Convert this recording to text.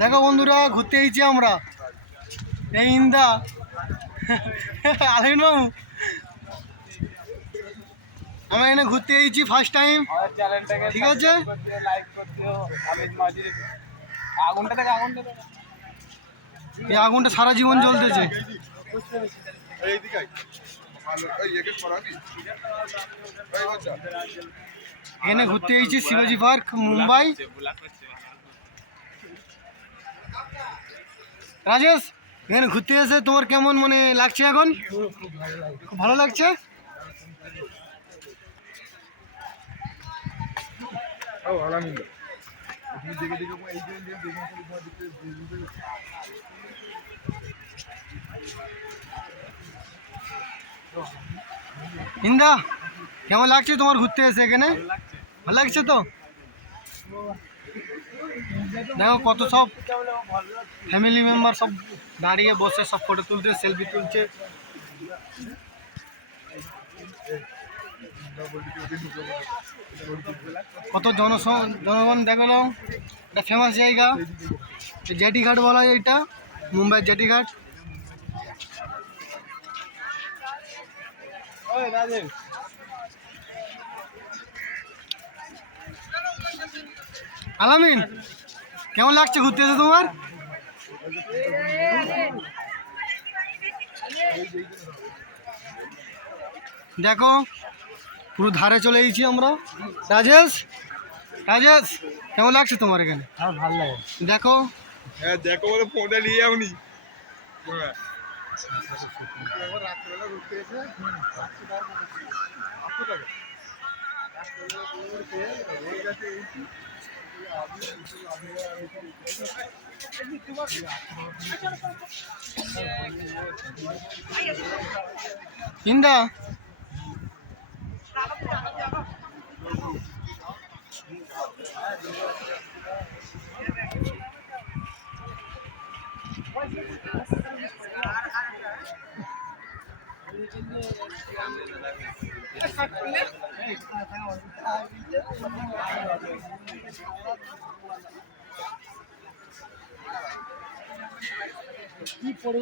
দেখো বন্ধুরা, ঘুরতে এসেছি আমরা। এই ইন্দা আলামিন বাবু, আমরা এখানে ঘুরতে এসেছি ফার্স্ট টাইম, ঠিক আছে? এই আগুনটা সারা জীবন জ্বলতেছে। এখানে ঘুরতে এসেছি শিবাজি পার্ক, মুম্বাই। রাজেশ, এখানে ঘুরতে এসে তোমার কেমন মানে লাগছে এখন? খুব ভালো লাগছে। ইন্দা, কেমন লাগছে তোমার ঘুরতে এসে এখানে? ভালো লাগছে তো? দেখো কত সব ফ্যামিলি মেম্বার সব দাঁড়িয়ে বসে সব ফটো তুলছে, সেলফি তুলছে। কত জনগণ দেখলাম। এটা ফেমাস জায়গা, জেটি ঘাট বলা হয় এটা, মুম্বাই জেটি ঘাট। আলামিন, কেমন লাগছে ঘুরতে এসে তোমার? দেখো পুরো ধারে চলে এসেছি আমরা। রাজেশ, রাজেশ, কেমন লাগছে তোমার এখানে? ভালো লাগে। দেখো, হ্যাঁ দেখো, বলে ফোনটা নিয়ে যাওনি। ইন্দা, কি পড়ে